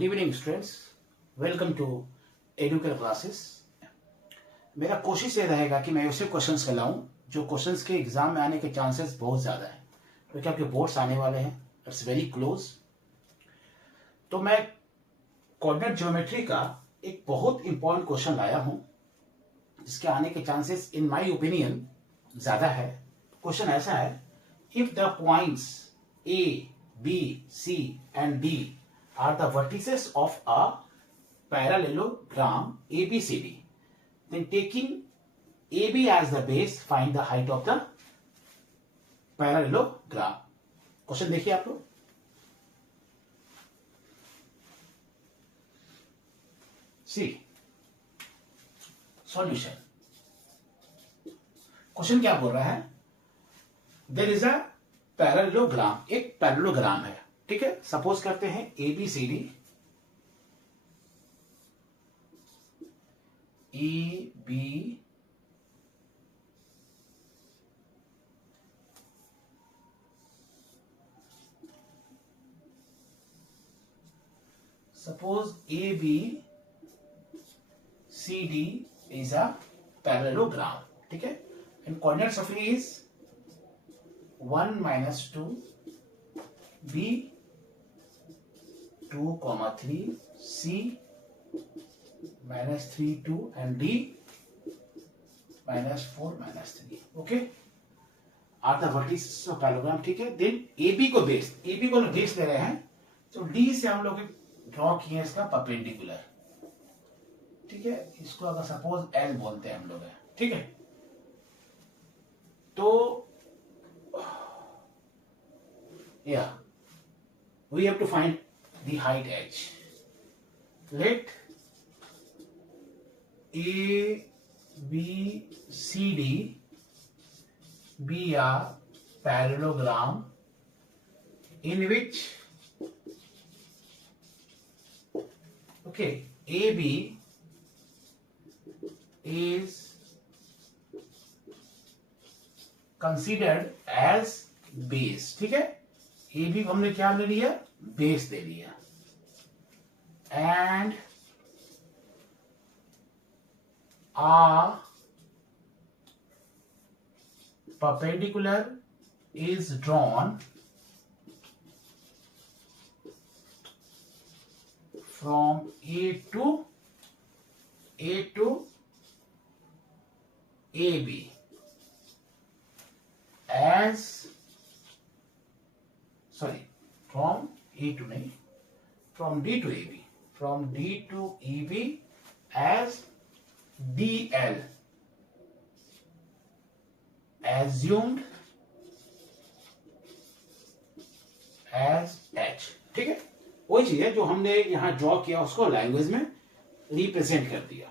Good evening students, welcome to Educate classes. मेरा कोशिश ये रहेगा कि मैं ऐसे क्वेश्चंस लाऊं जो क्वेश्चंस के एग्जाम में आने के चांसेस बहुत ज़्यादा हैं, क्योंकि आपके बोर्ड्स आने वाले हैं, इट्स वेरी क्लोज। तो मैं कोऑर्डिनेट ज्योमेट्री का एक बहुत इंपॉर्टेंट क्वेश्चन लाया हूं जिसके आने के चांसेस इन माय ओपिनियन ज़्यादा है। क्वेश्चन ऐसा है, if the points A, B, C and D are the vertices of a parallelogram ABCD. Then taking AB as the base, find the height of the parallelogram. Question देखिए आप लोग। सी solution. Question क्या बोल रहा है, there is a parallelogram, एक parallelogram है, ठीक है। सपोज करते हैं ABCD, suppose ABCD is a parallelogram, ठीक है। and coordinates of A is 1 minus 2, B 2, 3, C minus 3, 2 and D minus 4, minus 3. Okay, are the vertices of parallelogram, ठीक है। Then AB को बेस ले रहे हैं, तो D से हम लोग ड्रॉ किए इसका परपेंडिकुलर, ठीक है। इसको अगर सपोज L बोलते हैं हम लोग, ठीक है। तो yeah, we have to find the height h. Let ABCD be a parallelogram in which, okay, AB is considered as base, ठीक है। AB को हमने क्या ले लिया, बेस दे लिया, and a perpendicular is drawn from A to AB as, sorry, from A to नहीं, from D to AB, from D to EB as DL, assumed as H, ठीक है। वही चीज है जो हमने यहां ड्रॉ किया, उसको लैंग्वेज में रिप्रेजेंट कर दिया।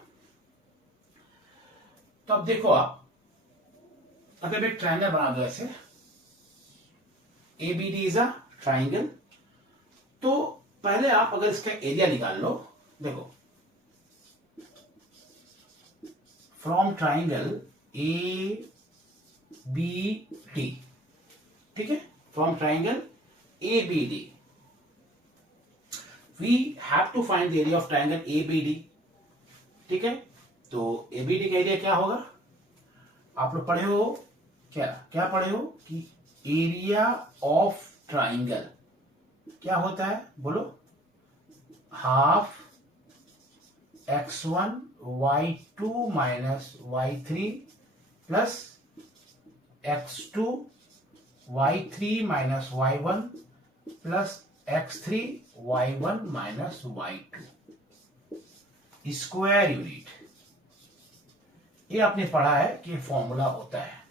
तो अब देखो, आप अगर मैं ट्रायंगल बना दो ऐसे, ABD इज अ ट्रायंगल, तो पहले आप अगर इसका एरिया निकाल लो, देखो, फ्रॉम ट्राइंगल ABD, ठीक है, from triangle ABD we have to find the area of triangle ABD, ठीक है। तो ABD का एरिया क्या होगा, आप लोग पढ़े हो, क्या पढ़े हो कि एरिया ऑफ ट्राइंगल क्या होता है, बोलो, half x1 y2 minus y3 plus x2 y3 minus y1 plus x3 y1 minus y2 square unit. ये आपने पढ़ा है कि फॉर्मूला होता है,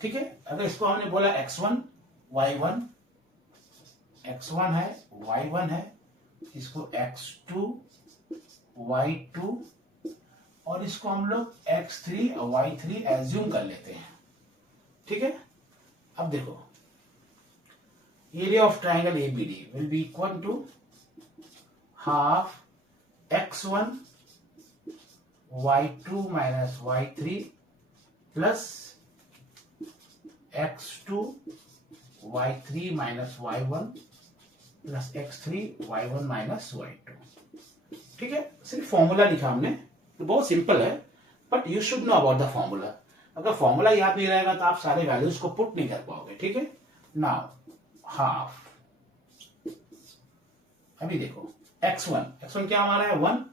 ठीक है। अगर इसको हमने बोला x1 y1, x1 है, y1 है, इसको x2 y2 और इसको हम लोग x3 और y3 एज्यूम कर लेते हैं, ठीक है। अब देखो, area of triangle ABD will be equal to half x1 y2 minus y3 plus x2 y3 minus y1 plus x3 y1 minus y2। ठीक है, सिर्फ फॉर्मूला लिखा हमने, तो बहुत सिंपल है, but you should know about the formula. अगर formula याद नहीं रहेगा तो आप सारे वैल्यूज को पुट नहीं कर पाओगे। ठीक है, नाउ हाफ, अभी देखो x1 क्या हमारा है 1,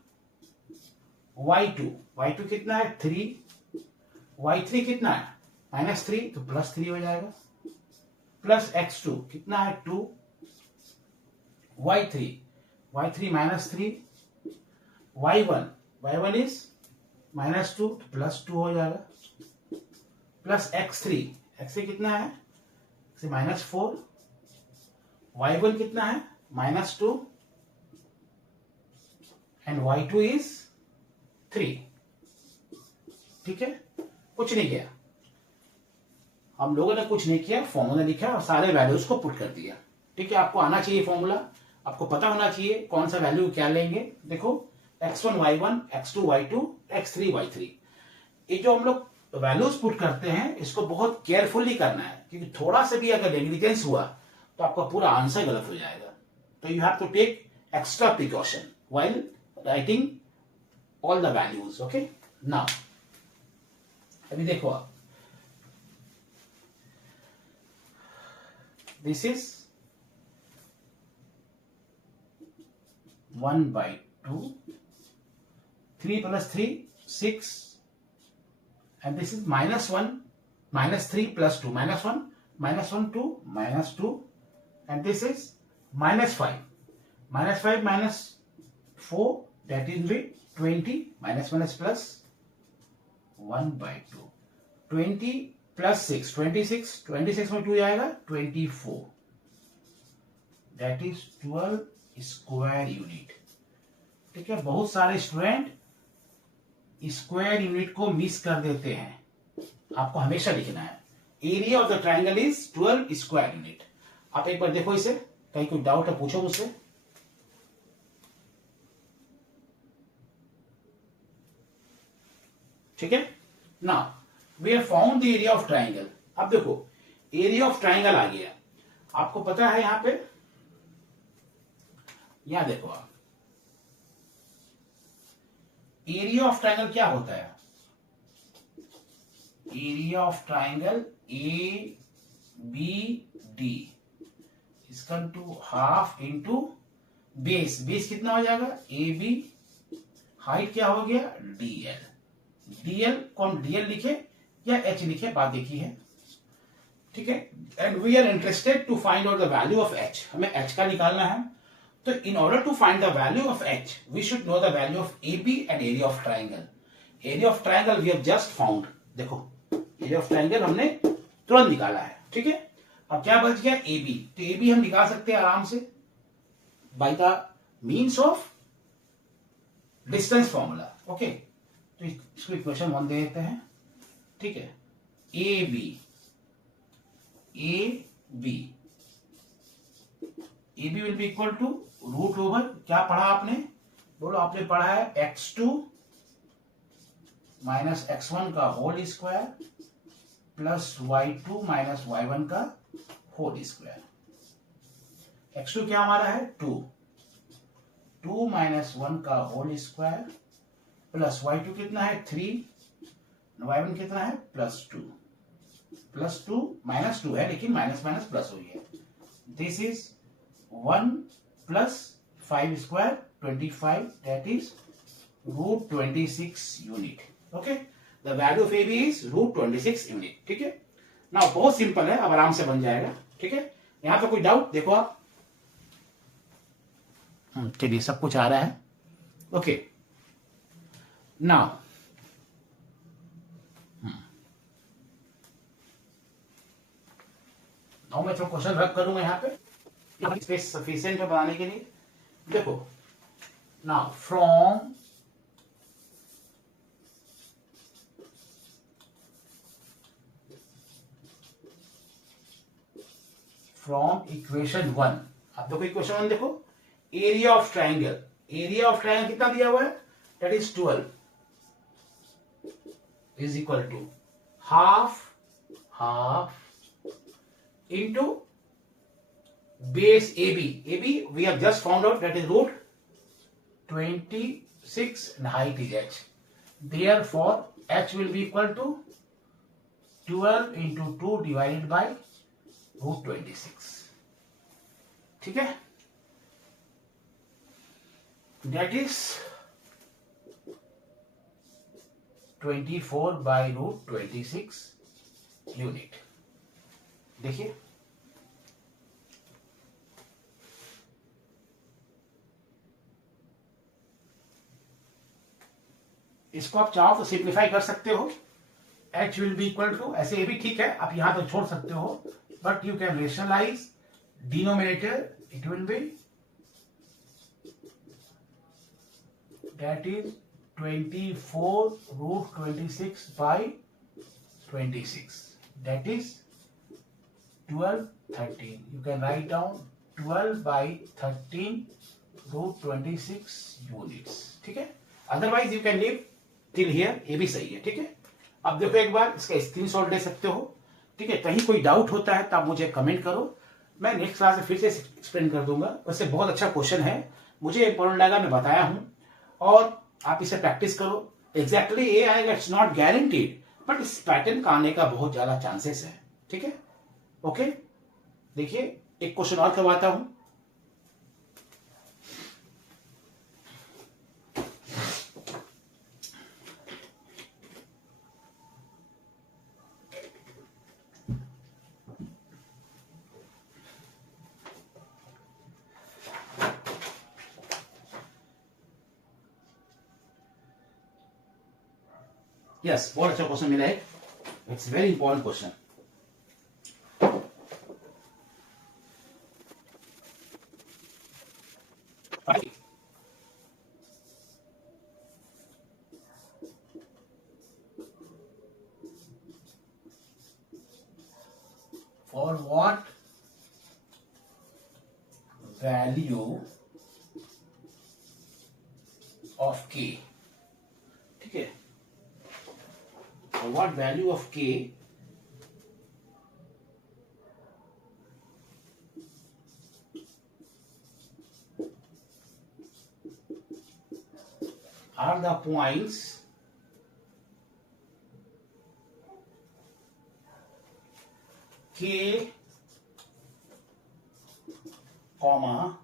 y2 कितना है 3, y3 कितना है -3, तो +3 हो जाएगा, प्लस x2 कितना है 2, y3 -3, y1 इज -2 तो +2 हो जाएगा, प्लस x3 कितना है -4, y1 कितना है -2 एंड y2 इज 3। ठीक है, कुछ नहीं किया हम लोगों ने, कुछ नहीं किया, फॉर्मूला लिखा और सारे वैल्यूज को पुट कर दिया। ठीक है, आपको आना चाहिए फॉर्मूला, आपको पता होना चाहिए कौन सा वैल्यू क्या लेंगे। देखो x1 y1, x2 y2, x3 y3, ये जो हम लोग वैल्यूज पुट करते हैं इसको बहुत केयरफुली करना है, क्योंकि थोड़ा सा भी अगर नेग्लिजेंस हुआ तो आपका पूरा आंसर गलत हो जाएगा। तो you have to take extra precaution while writing all the values. Okay, now अभी देखो आप, this is 1/2, 3 plus 3 6, and this is -1 -3 plus 2 -1 -1 2 -2, and this is -5 -4, that will be 20, minus plus 1/2, 20 plus 6 26 में 2 आएगा 24, दैट इज 12 स्क्वायर यूनिट। ठीक है, बहुत सारे student square unit को मिस कर देते हैं, आपको हमेशा लिखना है area of the triangle is 12 square unit. आप एक बार देखो इसे, कहीं कोई डाउट है पूछो मुझसे। ठीक है, now we have found the area of triangle। अब देखो एरिया ऑफ ट्राइंगल आ गया, आपको पता है यहां पे, यहां देखो आप, एरिया ऑफ ट्राइंगल क्या होता है, area of triangle A B D इसका टू हाफ इंटू बेस कितना हो जाएगा ए बी, हाइट क्या हो गया डीएल कौन डीएल लिखे या एच लिखे, बात देखी है। ठीक है, and we are interested to find out the value of H, हमें एच का निकालना है। तो in order to find the value of H we should know the value of A B and area of triangle. Area of triangle we have just found, देखो area of triangle हमने तुरंत निकाला है। ठीक है, अब क्या बच गया ए बी, तो ए बी हम निकाल सकते हैं आराम से by the means of distance formula. Okay, तो इसको इक्वेशन 1 दे देते हैं। ठीक है, A B will be equal to root over, क्या पढ़ा आपने, बोलो आपने पढ़ा है x2 माइनस x1 का whole square plus y2 minus y1 का होल स्क्वायर। x2 क्या हमारा है 2 माइनस 1 का होल स्क्वायर प्लस y2 कितना है 3, y1 कितना है +2 -2 है, लेकिन माइनस माइनस प्लस हो गया। This is 1 plus 5 square 25, that is √26 unit. Okay, the value of A B is √26 unit. ठीक है, ना बहुत सिंपल है, अब आराम से बन जाएगा। ठीक है, यहां पे कोई डाउट, देखो आप, चलिए सब कुछ आ रहा है। ओके, नाउ मैं थोड़ा क्वेश्चन रख करूंगा यहाँ पे स्पेस सफिशिएंट है बनाने के लिए। देखो नाउ फ्रॉम इक्वेशन 1, अब देखो इक्वेशन 1 देखो, एरिया ऑफ ट्राइंगल कितना दिया हुआ है, that is 12 is equal to half into base AB we have just found out that is root 26 and height is h. Therefore h will be equal to 12 into 2 divided by root 26. ठीक है, that is 24 by root 26 unit. देखिए इसको आप चाहो तो simplify कर सकते हो. h will be equal to, ऐसे ये भी ठीक है, आप यहां तो छोड़ सकते हो, but you can rationalise denominator. It will be that is 24 root 26 by 26. That is 12, 13. You can write down 12 by 13 root 26 units. ठीक है, otherwise you can leave till here. ये भी सही है. ठीक है, अब देखो एक बार इसका स्क्रीनशॉट ले सकते हो. ठीक है, कहीं कोई डाउट होता है तो आप मुझे कमेंट करो, मैं नेक्स्ट क्लास में फिर से एक्सप्लेन कर दूंगा. वैसे बहुत अच्छा क्वेश्चन है, मुझे इंपॉर्टेंट लगा, मैं बताया हूं, और आप इसे प्रैक्टिस करो. एग्जैक्टली ये आएगा, इट्स नॉट गारंटीड, बट इस पैटर्न का आने का बहुत ज्यादा चांसेस है. ठीक है, ओके. देखिए एक क्वेश्चन और करवाता हूं. यस, बहुत अच्छा क्वेश्चन मिला है. It's very important question. For what value of k, ठीक है, for what value of k are the points k, comma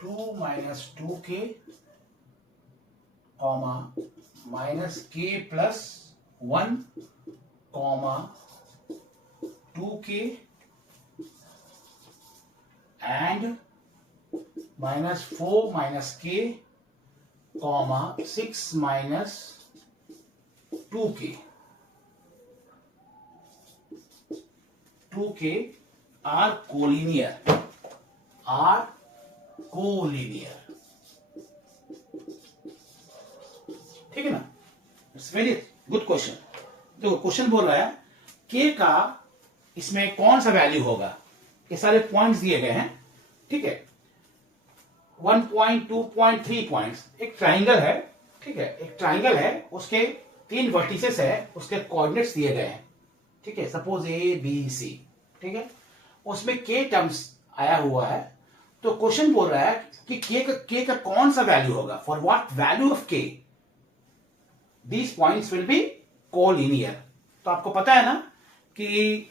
2 minus 2k, comma minus k plus 1, comma 2k and minus 4 minus k, comma 6 minus 2k. 2k are collinear. ठीक है ना, it's very good question. देखो question बोल रहा है k का इसमें कौन सा वैल्यू होगा. ये सारे पॉइंट्स दिए गए हैं. ठीक है, 1 पॉइंट, 2 पॉइंट, 3 पॉइंट्स. एक ट्राइंगल है. ठीक है, एक ट्राइंगल है, उसके 3 वर्टिसेस है, उसके कोऑर्डिनेट्स दिए गए हैं. ठीक है, सपोज ए बी सी. ठीक है, उसमें k टर्म्स आया हुआ है. तो क्वेश्चन बोल रहा है कि k का कौन सा वैल्यू होगा. For what value of k these points will be collinear. तो आपको पता है ना कि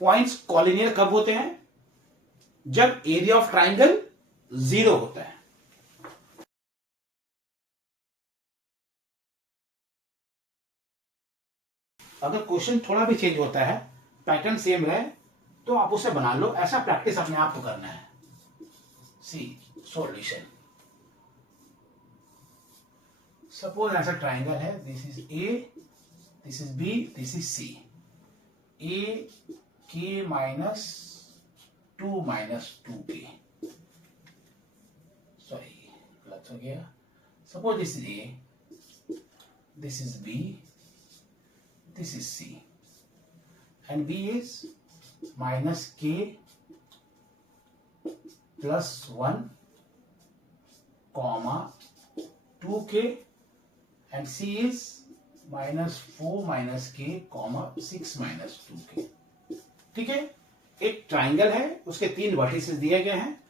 पॉइंट्स कोलिनियर कब होते हैं, जब एरिया ऑफ ट्राइंगल 0 होता है. अगर क्वेश्चन थोड़ा भी चेंज होता है, पैटर्न सेम रहे, तो आप उसे बना लो. ऐसा प्रैक्टिस अपने आप को करना है. See solution. सपोज ऐसा ट्राइंगल है, this is A, this is B, this is C. A के माइनस 2 माइनस 2k, सॉरी गलत हो गया. Suppose this is A, this is B, this is C, and B is minus k plus 1, comma 2k, and C is minus 4 minus k, comma 6 minus 2k. ठीक है, एक triangle है, उसके 3 vertices दिए गए हैं,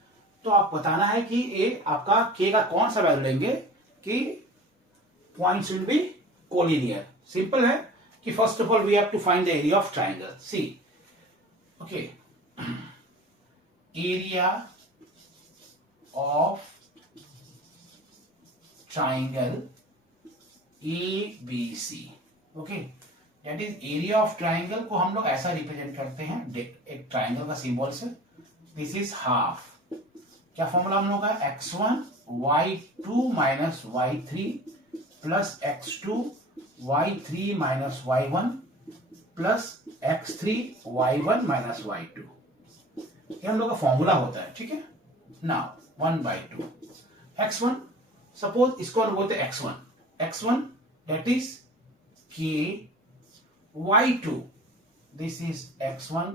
तो आप बताना है कि ये आपका के का कौन सा वैल्यू लेंगे कि points will be collinear. Simple है कि first of all we have to find the area of triangle. See okay, area of triangle ABC, okay, that is area of triangle को हम लोग ऐसा रिप्रेजेंट करते हैं एक ट्राइंगल का सिंबल से, दिस इज हाफ। क्या फॉर्मूला हम लोग का, x1 y2 minus y3 plus x2 y3 minus y1 plus x3 y1 minus y2, ये हम लोग का फॉर्मूला होता है। ठीक है, नाउ 1/2 x1, सपोज इसको हम बोलते हैं x1 that is k y2, this is x1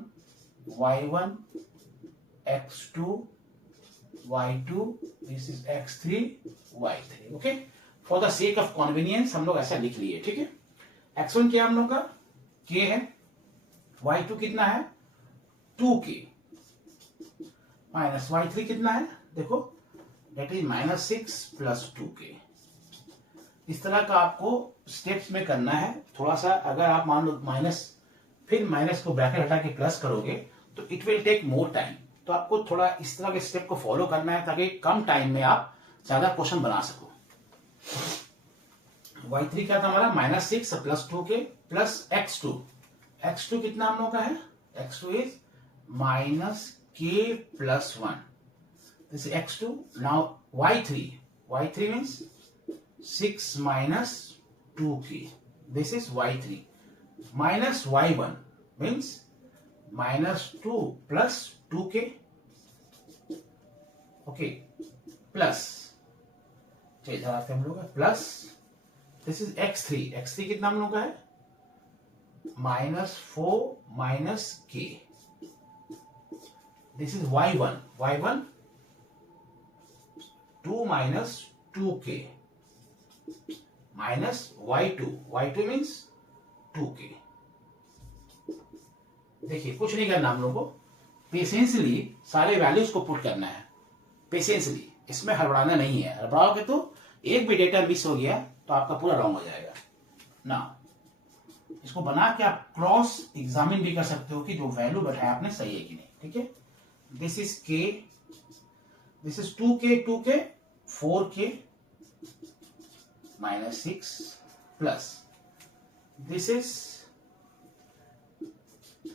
y1 x2 y2, this is x3 y3। Okay, for the sake of convenience हम लोग ऐसा लिख लिए। ठीक है, x1 क्या हम लोग का k है, y2 कितना है 2k, माइनस y3 कितना है देखो, दैट इज -6 प्लस 2k। इस तरह का आपको स्टेप्स में करना है थोड़ा सा। अगर आप मान लो माइनस, फिर माइनस को ब्रैकेट हटा के प्लस करोगे तो it will take more time, तो आपको थोड़ा इस तरह के स्टेप को फॉलो करना है ताकि कम टाइम में आप ज्यादा क्वेश्चन बना सको। y3 क्या था हमारा, -6 प्लस 2k प्लस x2 कितना हम लोग का है, x2 is -k plus 1, this is x2। Now y3 means 6 minus 2k, this is y3, minus y1 means -2 plus 2k, okay, plus, चलिए इधर आते हैं हम लोग प्लस, दिस इज x3 कितना हम लोग का है, -4 minus k, this is y1 2 minus 2k minus y2 means 2k। देखिए कुछ नहीं करना हम लोगों को, पेशेंसली सारे वैल्यूज को पुट करना है, पेशेंसली, इसमें हड़बड़ाना नहीं है। हड़बड़ाओगे तो एक भी डेटा मिस हो गया तो आपका पूरा रॉन्ग हो जाएगा ना। इसको बना के आप क्रॉस एग्जामिन भी कर सकते हो कि जो वैल्यू बैठाया आपने सही है कि नहीं। ठीक है, this is k, this is 2k 4k -6 plus this is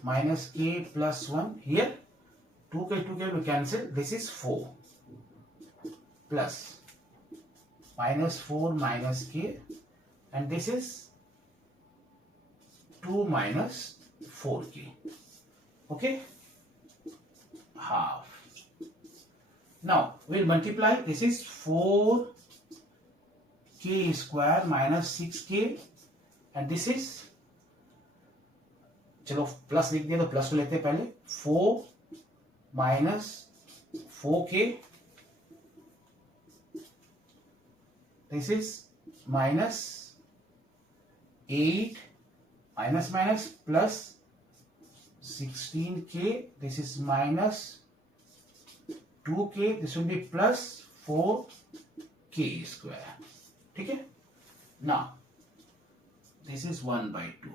-k plus 1, here 2k we cancel, this is 4 plus -4 minus k, and this is 2 minus 4k, okay, half. Now we'll multiply, this is 4k square minus 6k, and this is, चलो plus लिख दिया तो plus को लेते हैं पहले, 4 minus 4k, this is minus 8 minus plus 16k, this is minus 2k, this will be plus 4k square। ठीक है, now this is 1/2,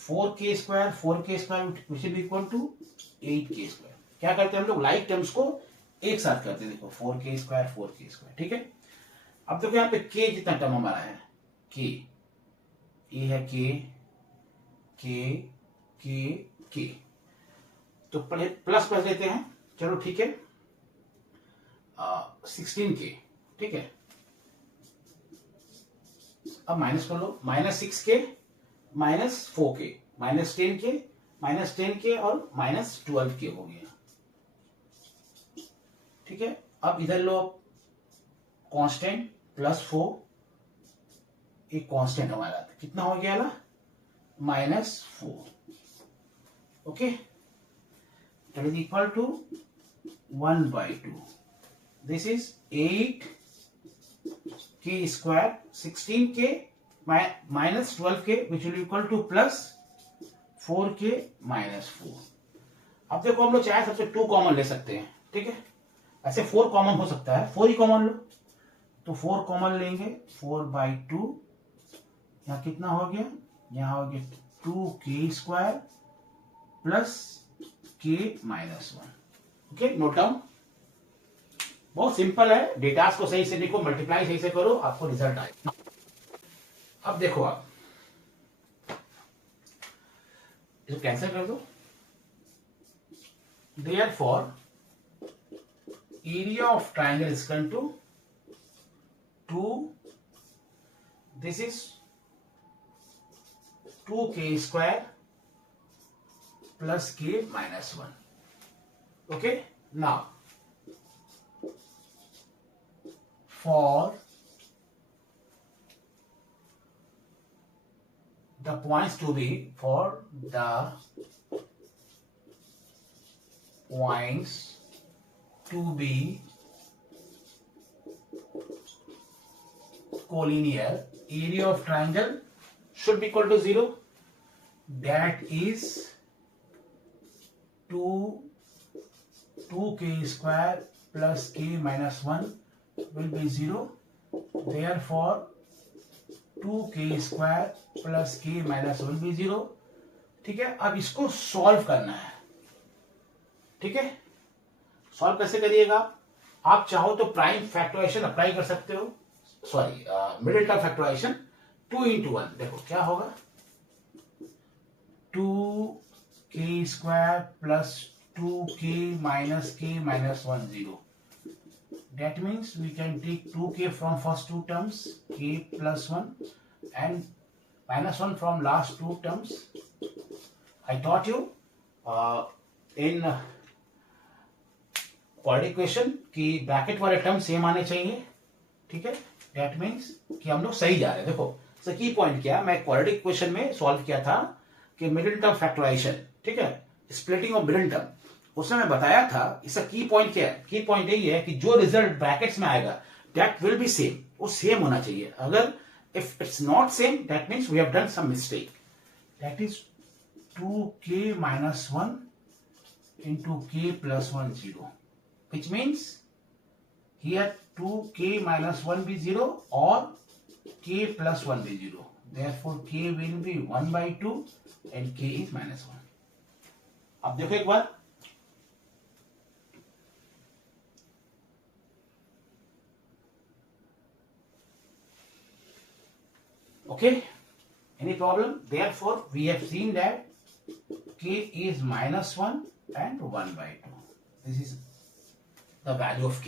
4k square which will be equal to 8k square। क्या करते हैं हम लोग, लाइक टर्म्स को एक साथ करते हैं, देखो 4k square। ठीक है, अब देखो यहाँ पे k जितना टर्म हमारा है, k, ये है k, तो प्लस लेते हैं, चलो ठीक है, 16k। ठीक है, अब माइनस कर लो, -6k -4k -10k और -12k हो गया। ठीक है, अब इधर लो कांस्टेंट +4, एक कांस्टेंट हमारा कितना हो गया ना, -4, okay, that is equal to 1/2, this is 8k square 16k minus 12k which will equal to plus 4k minus 4। अब देखो हम लोग चाहे सबसे 2 कॉमन ले सकते हैं, ठीक है। ऐसे 4 कॉमन हो सकता है, 4 ही कॉमन लो, तो 4 कॉमन लेंगे, 4/2। यहाँ कितना हो गया, यहाँ हो गया 2k square plus k minus 1। Okay, note down. बहुत सिंपल है, डेटास को सही से लिखो, मल्टीप्लाई सही से करो, आपको रिजल्ट आएगा। अब देखो आप इसको कैंसिल कर दो। Therefore, area of triangle is equal to 2, this is 2k square plus k minus 1. Okay, now for the points to be collinear, area of triangle should be equal to 0. That is 2k square plus k minus 1 will be 0. Therefore 2k square plus k minus 1 भी 0। ठीक है, अब इसको solve करना है। ठीक है, solve कैसे करिएगा, आप चाहो तो प्राइम फैक्टराइजेशन अप्लाई कर सकते हो, sorry middle term factorisation 2 into 1। देखो क्या होगा, 2k square plus 2k minus k minus 1 0। That means we can take 2k from first two terms, k plus 1, and minus 1 from last two terms. I taught you in quadratic equation कि bracket वाले term same आने चाहिए। ठीक है, that means कि हम लोग सही जा रहे हैं। देखो की पॉइंट क्या, मैं क्वाड्रेटिक इक्वेशन में सॉल्व किया था कि मिडिल टर्म फैक्टराइजेशन, ठीक है, स्प्लिटिंग ऑफ मिडिल टर्म, उसमें मैं बताया था इसका की पॉइंट क्या है। की पॉइंट यही है कि जो रिजल्ट ब्रैकेट्स में आएगा दैट विल बी सेम, वो सेम होना चाहिए। अगर if it's not same that means we have done some mistake. That is 2k minus 1 into k plus 1 0, which means here 2k minus 1 be 0 or k plus 1 be 0. Therefore k will be 1/2 and k is minus 1. अब देखो एक बार, okay, any problem? Therefore we have seen that k is minus 1 and 1/2. This is the value of k.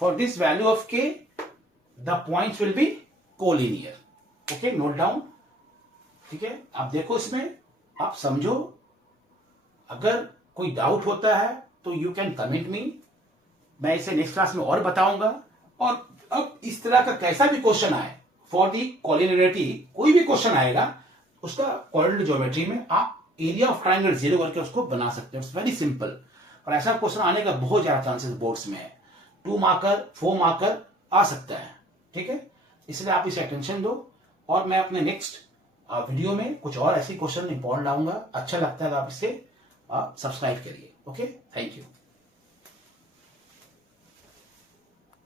For this value of k the points will be collinear. Okay, note down. ठीक है, अब देखो इसमें आप समझो, अगर कोई doubt होता है तो यू कैन कमेंट मी, मैं इसे नेक्स्ट क्लास में और बताऊंगा। और अब इस तरह का कैसा भी क्वेश्चन आए फॉर दी कॉलिनियरिटी, कोई भी क्वेश्चन आएगा उसका कोऑर्डिनेट ज्योमेट्री में आप एरिया ऑफ ट्रायंगल 0 करके उसको बना सकते हो। It's very simple. और ऐसा क्वेश्चन आने का बहुत ज्यादा चांसेस बोर्ड्स में है, 2 मार्कर 4 मार्कर आ सकता है। ठीक है, इसलिए आप इसे अटेंशन दो, और मैं अपने नेक्स्ट वीडियो में कुछ और ऐसे क्वेश्चन इंपॉर्टेंट लाऊंगा। अच्छा लगता है तो आप इसे सब्सक्राइब करिए। Okay, thank you.